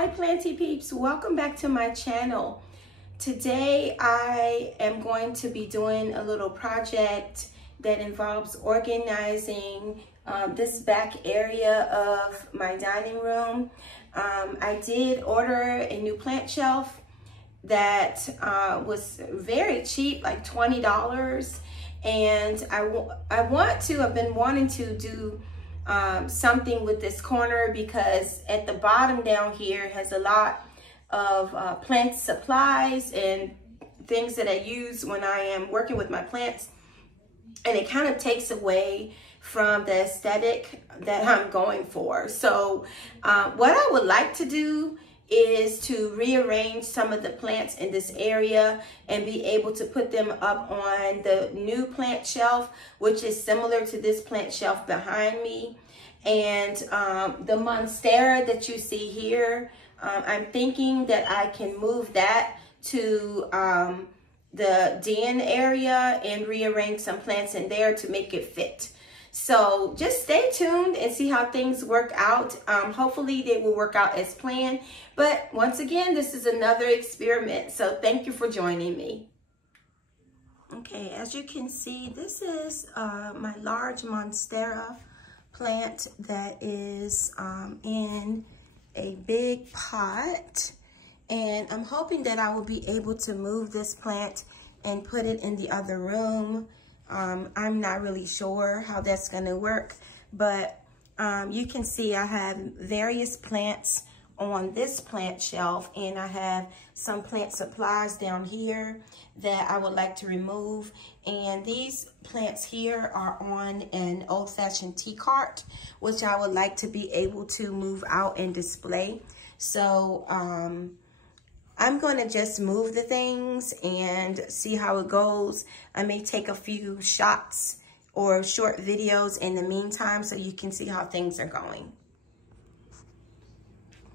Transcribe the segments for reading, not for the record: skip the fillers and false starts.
Hi Planty Peeps, welcome back to my channel. Today I am going to be doing a little project that involves organizing this back area of my dining room. I did order a new plant shelf that was very cheap, like $20, and I've been wanting to do something with this corner, because at the bottom down here has a lot of plant supplies and things that I use when I am working with my plants, and it kind of takes away from the aesthetic that I'm going for. So what I would like to do is to rearrange some of the plants in this area and be able to put them up on the new plant shelf, which is similar to this plant shelf behind me. And the monstera that you see here, I'm thinking that I can move that to the den area and rearrange some plants in there to make it fit. So just stay tuned and see how things work out. Hopefully they will work out as planned. But once again, this is another experiment. So thank you for joining me. Okay, as you can see, this is my large monstera plant that is in a big pot. And I'm hoping that I will be able to move this plant and put it in the other room. I'm not really sure how that's gonna work, but you can see I have various plants on this plant shelf, and I have some plant supplies down here that I would like to remove. And these plants here are on an old-fashioned tea cart, which I would like to be able to move out and display. So I'm gonna just move the things and see how it goes. I may take a few shots or short videos in the meantime so you can see how things are going.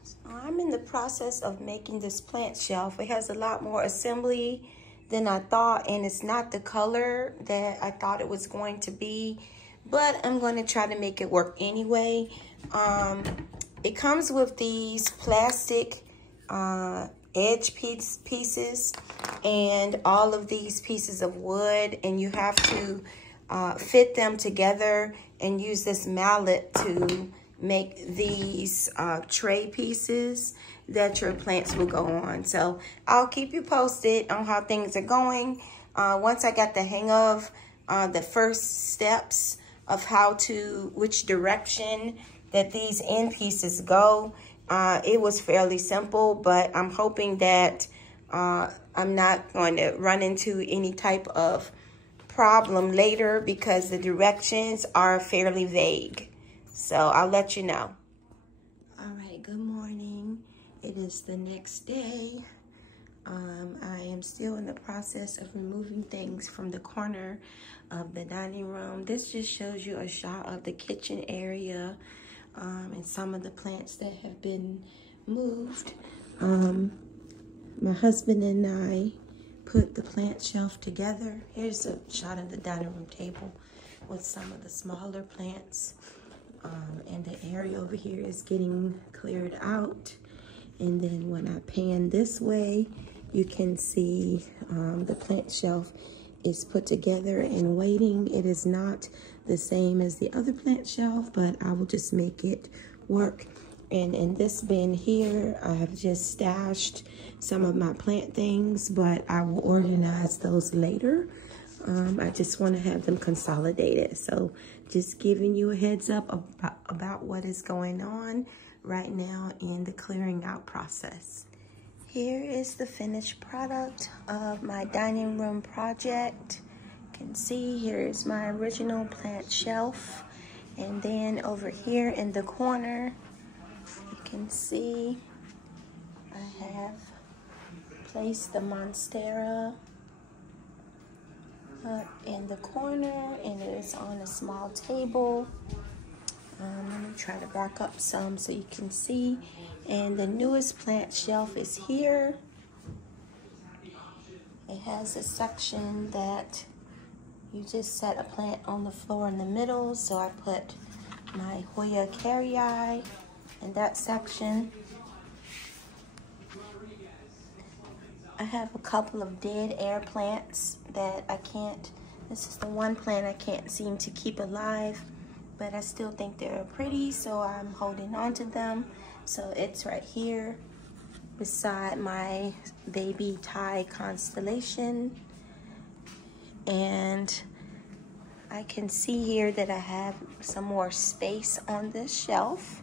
So I'm in the process of making this plant shelf. It has a lot more assembly than I thought, and it's not the color that I thought it was going to be, but I'm going to try to make it work anyway. It comes with these plastic edge pieces and all of these pieces of wood, and you have to fit them together and use this mallet to make these tray pieces that your plants will go on. So I'll keep you posted on how things are going. Once I got the hang of the first steps of which direction that these end pieces go, it was fairly simple, but I'm hoping that I'm not going to run into any type of problem later, because the directions are fairly vague. So I'll let you know. All right, good morning. It is the next day. I am still in the process of removing things from the corner of the dining room. This just shows you a shot of the kitchen area and some of the plants that have been moved. My husband and I put the plant shelf together. Here's a shot of the dining room table with some of the smaller plants. And the area over here is getting cleared out. And then when I pan this way, you can see the plant shelf is put together and waiting. It is not the same as the other plant shelf, but I will just make it work. And in this bin here, I have just stashed some of my plant things, but I will organize those later. I just want to have them consolidated. So just giving you a heads up about what is going on right now in the clearing out process. Here is the finished product of my dining room project. You can see here is my original plant shelf. And then over here in the corner, you can see I have placed the monstera in the corner, and it is on a small table. Let me try to back up some so you can see. And the newest plant shelf is here. It has a section that you just set a plant on the floor in the middle. So I put my Hoya carrii in that section. I have a couple of dead air plants that I can't, this is the one plant I can't seem to keep alive, but I still think they're pretty, so I'm holding on to them. So it's right here beside my baby Thai constellation. And I can see here that I have some more space on this shelf.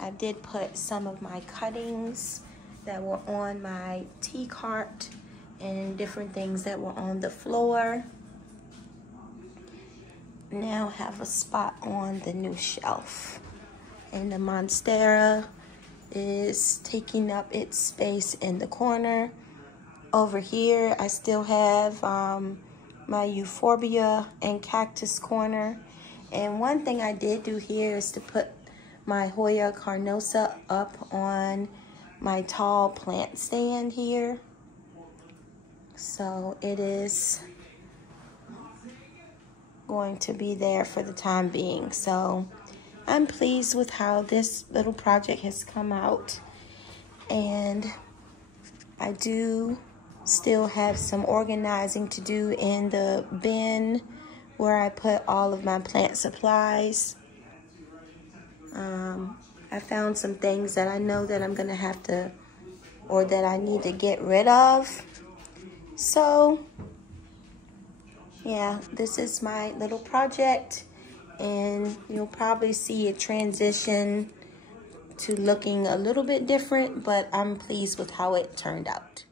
I did put some of my cuttings that were on my tea cart and different things that were on the floor. Now have a spot on the new shelf. And the Monstera is taking up its space in the corner. Over here, I still have my euphorbia and cactus corner. And one thing I did do here is to put my Hoya carnosa up on my tall plant stand here. So it is going to be there for the time being. So I'm pleased with how this little project has come out. And I do still have some organizing to do in the bin where I put all of my plant supplies. I found some things that I know that I'm gonna have to, or that I need to get rid of. So yeah, this is my little project, and you'll probably see a transition to looking a little bit different, but I'm pleased with how it turned out.